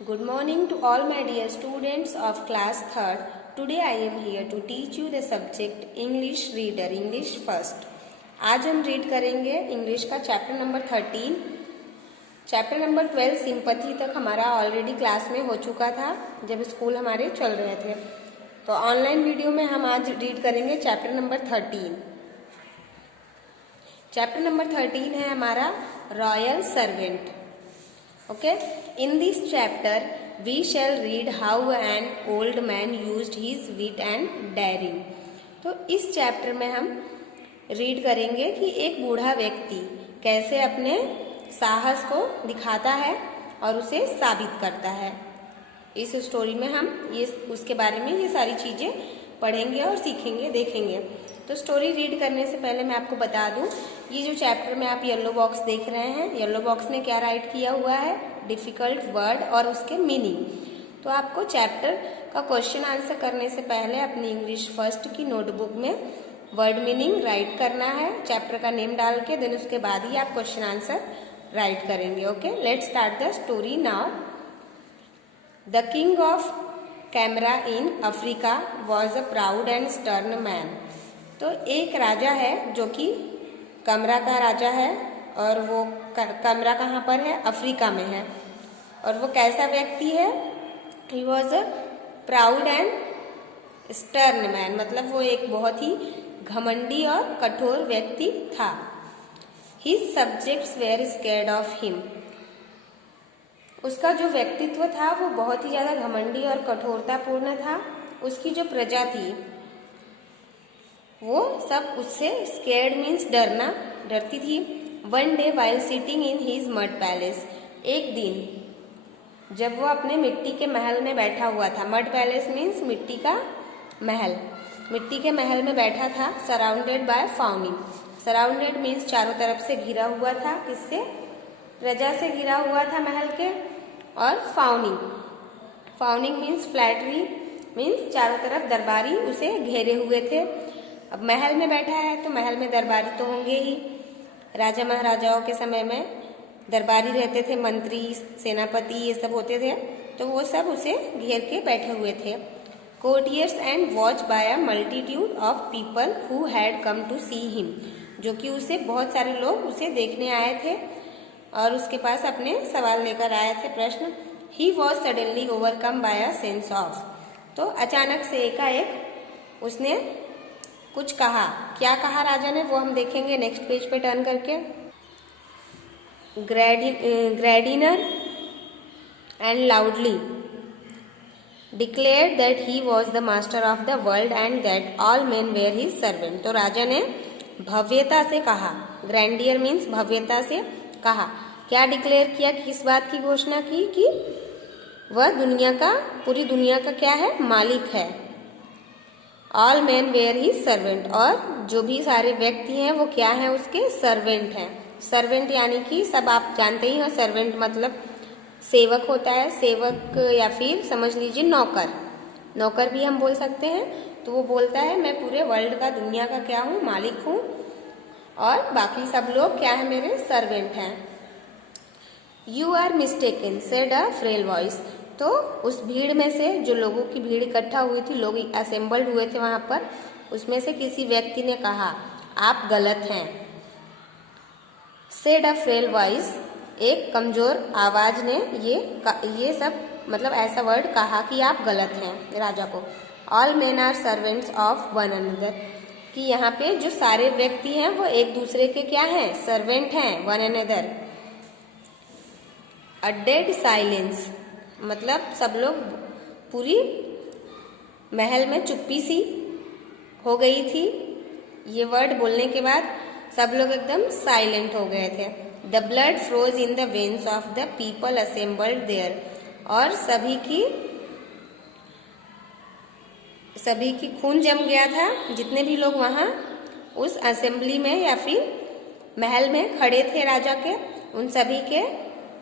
Good morning to all my dear students of class 3rd. Today I am here to teach you the subject English Reader, English First. आज हम read करेंगे English का chapter number 13। Chapter number 12 sympathy तक हमारा already class में हो चुका था जब स्कूल हमारे चल रहे थे। तो ऑनलाइन वीडियो में हम आज रीड करेंगे चैप्टर नंबर 13। चैप्टर नंबर 13 है हमारा royal servant. Okay, in this chapter we shall read how an old man used his wit and daring. तो इस चैप्टर में हम रीड करेंगे कि एक बूढ़ा व्यक्ति कैसे अपने साहस को दिखाता है और उसे साबित करता है। इस स्टोरी में हम ये उसके बारे में ये सारी चीजें पढ़ेंगे और सीखेंगे, देखेंगे। तो स्टोरी रीड करने से पहले मैं आपको बता दूं, ये जो चैप्टर में आप येलो बॉक्स देख रहे हैं, येलो बॉक्स में क्या राइट किया हुआ है, डिफिकल्ट वर्ड और उसके मीनिंग। तो आपको चैप्टर का क्वेश्चन आंसर करने से पहले अपनी इंग्लिश फर्स्ट की नोटबुक में वर्ड मीनिंग राइट करना है, चैप्टर का नेम डाल के, देन उसके बाद ही आप क्वेश्चन आंसर राइट करेंगे। Okay, let's start the story now. The king of camera in Africa was a proud and stern man. तो एक राजा है जो कि कमरा का राजा है, और वो कमरा कहाँ पर है, अफ्रीका में है। और वो कैसा व्यक्ति है, he was a proud and stern man, मतलब वो एक बहुत ही घमंडी और कठोर व्यक्ति था। His subjects were scared of him. उसका जो व्यक्तित्व था वो बहुत ही ज्यादा घमंडी और कठोरतापूर्ण था। उसकी जो प्रजा थी वो सब उससे स्केर्ड मीन्स डरना, डरती थी। One day while sitting in his mud palace, एक दिन जब वो अपने मिट्टी के महल में बैठा हुआ था। मड पैलेस मीन्स मिट्टी का महल, मिट्टी के महल में बैठा था। सराउंडेड बाय फाउनिंग, सराउंडेड मीन्स चारों तरफ से घिरा हुआ था, किससे, प्रजा से घिरा हुआ था महल के। और फाउनिंग, फाउनिंग मीन्स फ्लैटरी, मीन्स चारों तरफ दरबारी उसे घेरे हुए थे। अब महल में बैठा है तो महल में दरबारी तो होंगे ही। राजा महाराजाओं के समय में दरबारी रहते थे, मंत्री, सेनापति, ये सब होते थे। तो वो सब उसे घेर के बैठे हुए थे। Courtiers and watch by a multitude of people who had come to see him, जो कि उसे बहुत सारे लोग उसे देखने आए थे और उसके पास अपने सवाल लेकर आए थे, प्रश्न। He was suddenly overcome bye a sense of, तो अचानक से एकाएक उसने कुछ कहा। क्या कहा राजा ने, वो हम देखेंगे नेक्स्ट पेज पे टर्न करके। ग्रैडिनर and loudly declared that he was the master of the world and that all men were his servant. तो राजा ने भव्यता से कहा, ग्रैंडियर मीन्स भव्यता से कहा। क्या डिक्लेयर किया, किस बात की घोषणा की, कि वह दुनिया का, पूरी दुनिया का क्या है, मालिक है। All man were he servant, और जो भी सारे व्यक्ति हैं वो क्या हैं, उसके सर्वेंट हैं। सर्वेंट यानी कि सब आप जानते ही हैं, सर्वेंट मतलब सेवक होता है, सेवक या फिर समझ लीजिए नौकर, नौकर भी हम बोल सकते हैं। तो वो बोलता है मैं पूरे वर्ल्ड का, दुनिया का क्या हूँ, मालिक हूँ, और बाकी सब लोग क्या है, मेरे सर्वेंट हैं। You are mistaken said a frail voice. तो उस भीड़ में से, जो लोगों की भीड़ इकट्ठा हुई थी, लोग असेंबल्ड हुए थे वहां पर, उसमें से किसी व्यक्ति ने कहा आप गलत हैं। सेड अ फ्रेल वॉइस, एक कमजोर आवाज ने ये सब मतलब ऐसा वर्ड कहा कि आप गलत हैं राजा को। All men are servants of one another, कि यहाँ पे जो सारे व्यक्ति हैं वो एक दूसरे के क्या हैं, सर्वेंट हैं, one another. A dead silence, मतलब सब लोग, पूरी महल में चुप्पी सी हो गई थी। ये वर्ड बोलने के बाद सब लोग एकदम साइलेंट हो गए थे। The blood froze in the veins of the people assembled there, और सभी की खून जम गया था, जितने भी लोग वहां उस असेंबली में या फिर महल में खड़े थे राजा के, उन सभी के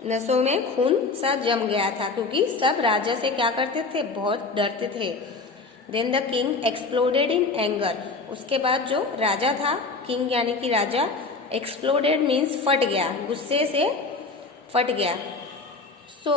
नसों में खून सा जम गया था, क्योंकि सब राजा से क्या करते थे, बहुत डरते थे। Then the king exploded in anger, उसके बाद जो राजा था, किंग यानी कि राजा, एक्सप्लोडेड मीन्स फट गया, गुस्से से फट गया। सो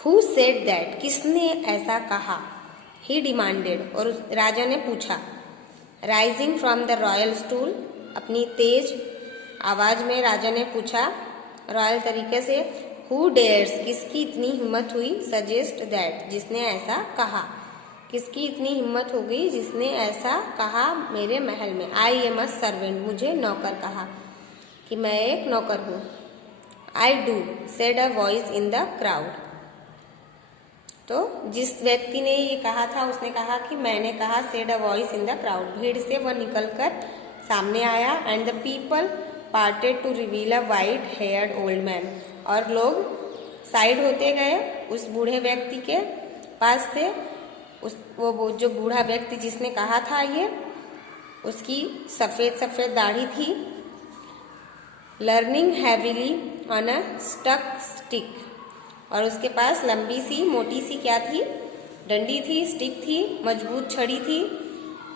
हु सेड दैट, किसने ऐसा कहा। ही डिमांडेड, और राजा ने पूछा। Rising from the royal stool, अपनी तेज आवाज में राजा ने पूछा रॉयल तरीके से। हु डेयर्स, किसकी इतनी हिम्मत हुई। सजेस्ट दैट, जिसने ऐसा कहा। किसकी इतनी हिम्मत हो गई जिसने ऐसा कहा मेरे महल में। आई एम अ सर्वेंट, मुझे नौकर कहा कि मैं एक नौकर हूँ। I do, said a voice in the crowd. तो जिस व्यक्ति ने ये कहा था उसने कहा कि मैंने कहा, said a voice in the crowd. भीड़ से वह निकलकर सामने आया। And the people parted to reveal a white haired old man, और लोग साइड होते गए उस बूढ़े व्यक्ति के पास से। वो जो बूढ़ा व्यक्ति जिसने कहा था ये, उसकी सफेद सफेद दाढ़ी थी। Leaning heavily on a stuck stick, और उसके पास लंबी सी मोटी सी क्या थी, डंडी थी, स्टिक थी, मजबूत छड़ी थी,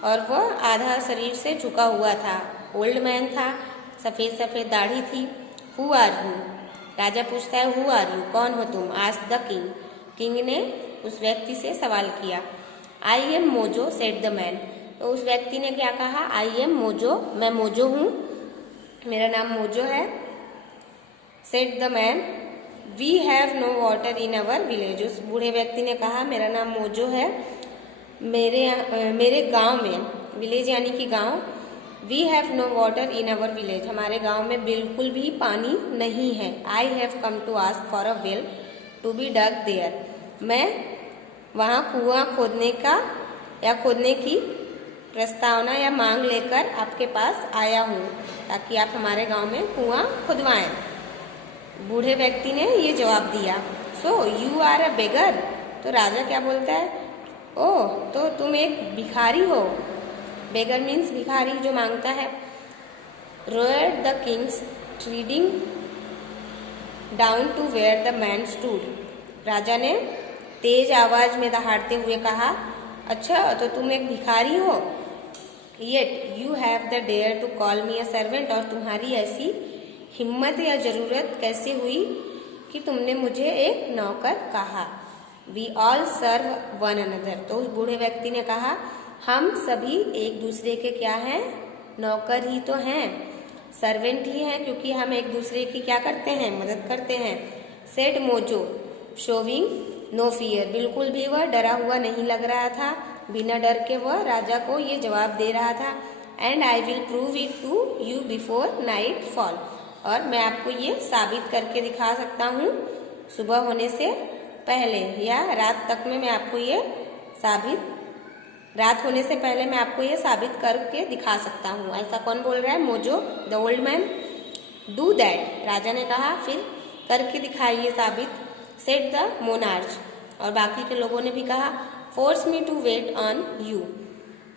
और वह आधा शरीर से झुका हुआ था। ओल्ड मैन था, सफेद सफेद दाढ़ी थी। हु आर यू, राजा पूछता है हु आर यू, कौन हो तुम। आस्क्ड द किंग, किंग ने उस व्यक्ति से सवाल किया। I am Mojo, said the man, तो उस व्यक्ति ने क्या कहा, आई एम मोजो, मैं मोजो हूँ, मेरा नाम मोजो है। Said the man, we have no water in our village, उस बूढ़े व्यक्ति ने कहा मेरा नाम मोजो है, मेरे गांव में, विलेज यानी कि गांव, we have no water in our village, हमारे गांव में बिल्कुल भी पानी नहीं है। I have come to ask for a well to be dug there, मैं वहाँ कुआं खोदने का या खोदने की प्रस्तावना या मांग लेकर आपके पास आया हूँ ताकि आप हमारे गांव में कुआं खुदवाएं। बूढ़े व्यक्ति ने ये जवाब दिया। सो यू आर अ बेगर, तो राजा क्या बोलता है, ओह तो तुम एक भिखारी हो। बेगर मीन्स भिखारी जो मांगता है। Roared the king's treading down to where the man stood, राजा ने तेज आवाज में दहाड़ते हुए कहा, अच्छा तो तुम एक भिखारी हो। Yet you have the dare to call me a servant, और तुम्हारी ऐसी हिम्मत या जरूरत कैसे हुई कि तुमने मुझे एक नौकर कहा। We all serve one another, तो उस बूढ़े व्यक्ति ने कहा हम सभी एक दूसरे के क्या हैं, नौकर ही तो हैं, सर्वेंट ही हैं, क्योंकि हम एक दूसरे की क्या करते हैं, मदद करते हैं। Said Mojo showing no fear, बिल्कुल भी वह डरा हुआ नहीं लग रहा था, बिना डर के वह राजा को ये जवाब दे रहा था। And I will prove it to you before nightfall, और मैं आपको ये साबित करके दिखा सकता हूँ सुबह होने से पहले, या रात तक में मैं आपको ये रात होने से पहले मैं आपको ये साबित करके दिखा सकता हूँ। ऐसा कौन बोल रहा है, Mojo the old man. Do that, राजा ने कहा फिर करके दिखाइए साबित। सेड द मोनार्च, और बाकी के लोगों ने भी कहा force me to wait on you,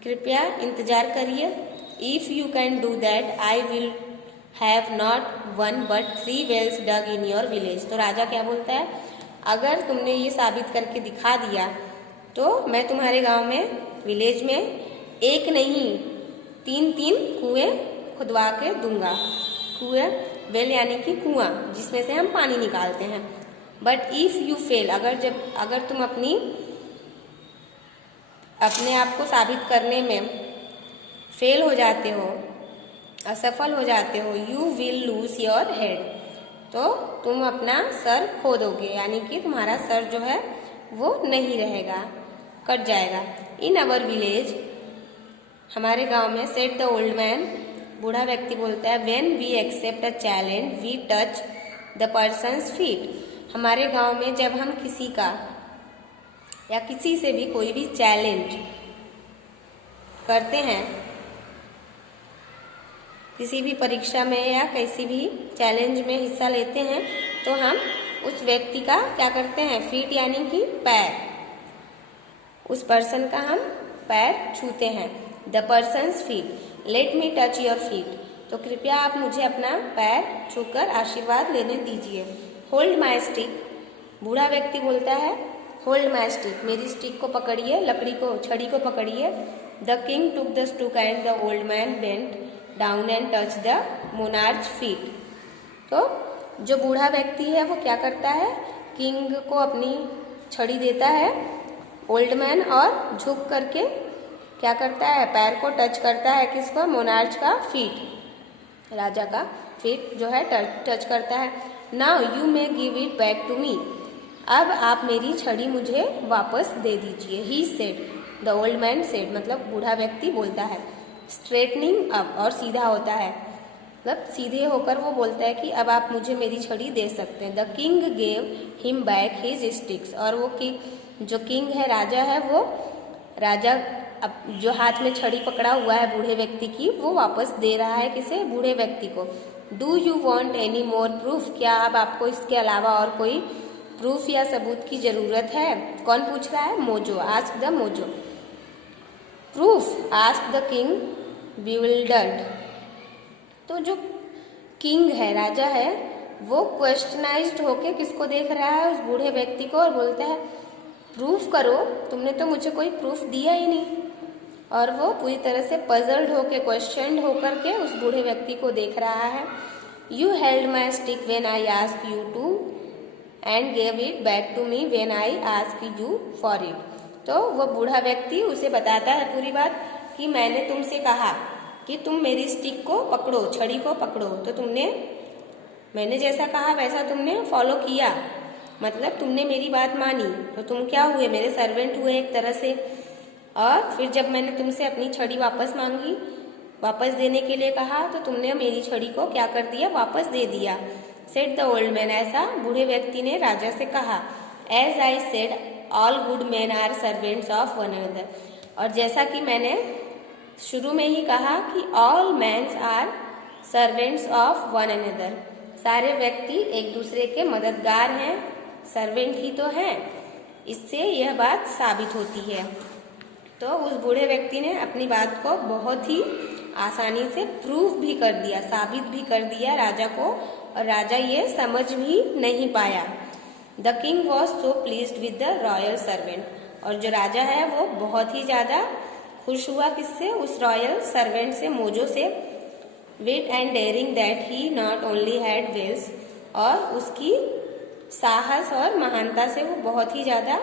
कृपया इंतजार करिए। If you can do that I will have not one but 3 wells dug in your village, तो राजा क्या बोलता है, अगर तुमने ये साबित करके दिखा दिया तो मैं तुम्हारे गांव में, विलेज में एक नहीं 3 कुएं खुदवा के दूंगा। कुएं, वेल यानी कि कुआं जिसमें से हम पानी निकालते हैं। बट इफ यू फेल, अगर तुम अपने आप को साबित करने में फेल हो जाते हो, असफल हो जाते हो, you will lose your head, तो तुम अपना सर खो दोगे, यानी कि तुम्हारा सर जो है वो नहीं रहेगा, कट जाएगा। इन अवर विलेज, हमारे गांव में, सेड द ओल्ड मैन, बूढ़ा व्यक्ति बोलता है, when we accept a challenge we touch the person's feet, हमारे गांव में जब हम किसी का या किसी से भी कोई भी चैलेंज करते हैं, किसी भी परीक्षा में या किसी भी चैलेंज में हिस्सा लेते हैं, तो हम उस व्यक्ति का क्या करते हैं, फीट यानी कि पैर, उस पर्सन का हम पैर छूते हैं। The person's feet, let me touch your feet, तो कृपया आप मुझे अपना पैर छूकर आशीर्वाद लेने दीजिए। होल्ड माई स्टिक, बूढ़ा व्यक्ति बोलता है, होल्ड माई स्टिक, मेरी स्टिक को पकड़िए, लकड़ी को, छड़ी को पकड़िए। The king took the stick and the old man bent down and touch the monarch feet, तो जो बूढ़ा व्यक्ति है वो क्या करता है किंग को अपनी छड़ी देता है ओल्ड मैन, और झुक करके क्या करता है, पैर को टच करता है, किसको, मोनार्च का फीट, राजा का फीट जो है टच करता है। Now you may give it back to me, अब आप मेरी छड़ी मुझे वापस दे दीजिए। He said, the old man said, मतलब बूढ़ा व्यक्ति बोलता है। स्ट्रेटनिंग अप, और सीधा होता है, मतलब सीधे होकर वो बोलता है कि अब आप मुझे मेरी छड़ी दे सकते हैं। The king gave him back his sticks, और वो जो किंग है, राजा है, वो राजा अब जो हाथ में छड़ी पकड़ा हुआ है बूढ़े व्यक्ति की, वो वापस दे रहा है किसे, बूढ़े व्यक्ति को। Do you want any more proof, क्या अब आपको इसके अलावा और कोई प्रूफ या सबूत की जरूरत है? कौन पूछ रहा है? Mojo, ask the mojo. Proof, ask the king bewildered। तो जो किंग है, राजा है, वो क्वेश्चनाइज्ड होके किसको देख रहा है, उस बूढ़े व्यक्ति को, और बोलता है प्रूफ करो, तुमने तो मुझे कोई प्रूफ दिया ही नहीं। और वो पूरी तरह से पजल्ड होके, क्वेश्चनड होकर के उस बूढ़े व्यक्ति को देख रहा है। You held my stick when I ask you to and gave it back to me when I ask you for it. तो वो बूढ़ा व्यक्ति उसे बताता है पूरी बात कि मैंने तुमसे कहा कि तुम मेरी स्टिक को पकड़ो, छड़ी को पकड़ो, तो मैंने जैसा कहा वैसा तुमने फॉलो किया, मतलब तुमने मेरी बात मानी, तो तुम क्या हुए, मेरे सर्वेंट हुए एक तरह से। और फिर जब मैंने तुमसे अपनी छड़ी वापस मांगी, वापस देने के लिए कहा, तो तुमने मेरी छड़ी को क्या कर दिया, वापस दे दिया। सेड द ओल्ड मैन, ऐसा बूढ़े व्यक्ति ने राजा से कहा। As I said all good man are servants of one another, और जैसा कि मैंने शुरू में ही कहा कि all mans are servants of one another, सारे व्यक्ति एक दूसरे के मददगार हैं, सर्वेंट ही तो हैं। इससे यह बात साबित होती है। तो उस बूढ़े व्यक्ति ने अपनी बात को बहुत ही आसानी से प्रूव भी कर दिया, साबित भी कर दिया राजा को, और राजा ये समझ भी नहीं पाया। The king was so pleased with the royal servant, और जो राजा है वो बहुत ही ज्यादा खुश हुआ किससे, उस रॉयल सर्वेंट से, मोजो से। Wit and daring that he not only had wells, और उसकी साहस और महानता से वो बहुत ही ज्यादा,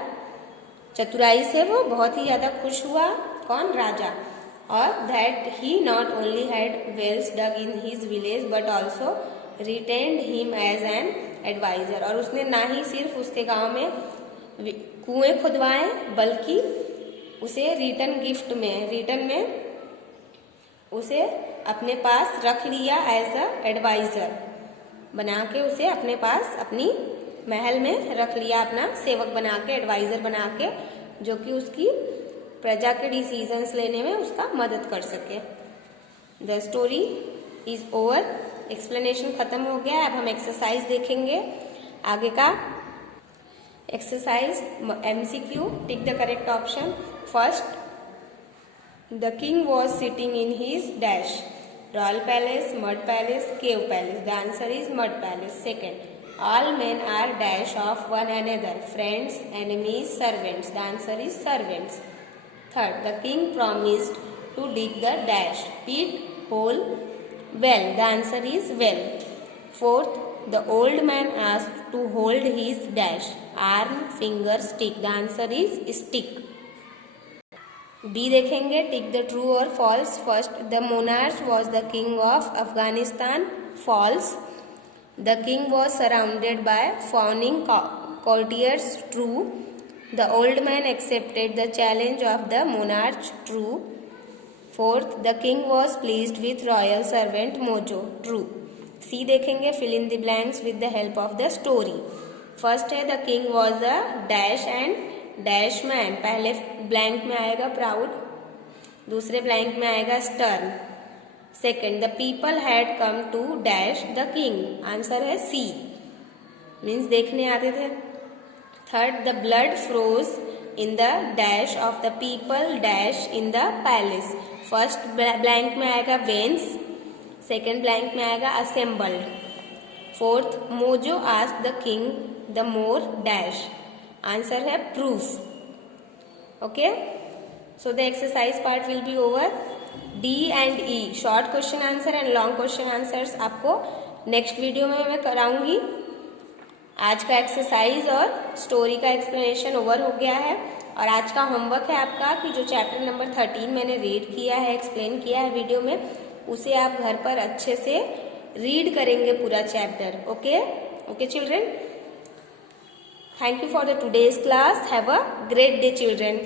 चतुराई से वो बहुत ही ज्यादा खुश हुआ। कौन? राजा। और that he not only had wells dug in his village but also retained him as an adviser, और उसने ना ही सिर्फ उसके गांव में कुएं खुदवाए, बल्कि उसे रिटर्न में उसे अपने पास रख लिया एज अ एडवाइजर, बना के उसे अपने पास अपनी महल में रख लिया, अपना सेवक बना के, एडवाइजर बना के, जो कि उसकी प्रजा के डिसीजंस लेने में उसका मदद कर सके। The story is over, explanation खत्म हो गया। अब हम एक्सरसाइज देखेंगे। आगे का exercise MCQ, tick the correct option. First, the king was sitting in his dash, royal palace, mud palace, cave palace. The answer is mud palace. Second, all men are dash of one another, friends, enemies, servants. The answer is servants. Third, the king promised to dig the dash, pit, hole, well. The answer is well. Fourth, the old man asked to hold his dash, arm, finger, stick. The answer is stick. B देखेंगे, tick the true और false. First, the monarch was the king of Afghanistan, false. The king was surrounded by fawning courtiers, true. The old man accepted the challenge of the monarch, true. Fourth, the king was pleased with royal servant Mojo, true. C देखेंगे, fill in the blanks with the help of the story. First है, the king was a dash and dash man. पहले blank में आएगा proud, दूसरे blank में आएगा stern. Second, the people had come to dash the king. Answer है C, means देखने आते थे। Third, the blood froze in the dash of the people dash in the palace. First blank में आएगा veins, second blank में आएगा assembled. Fourth, Mojo asked the king the more dash. Answer है proof. Okay, so the exercise part will be over. D and E, short question answer and long question answers आपको next video में मैं कराऊंगी। आज का exercise और story का explanation over हो गया है। और आज का होमवर्क है आपका कि जो चैप्टर नंबर 13 मैंने रीड किया है, एक्सप्लेन किया है वीडियो में, उसे आप घर पर अच्छे से रीड करेंगे पूरा chapter. Okay children, thank you for the today's class. Have a great day children.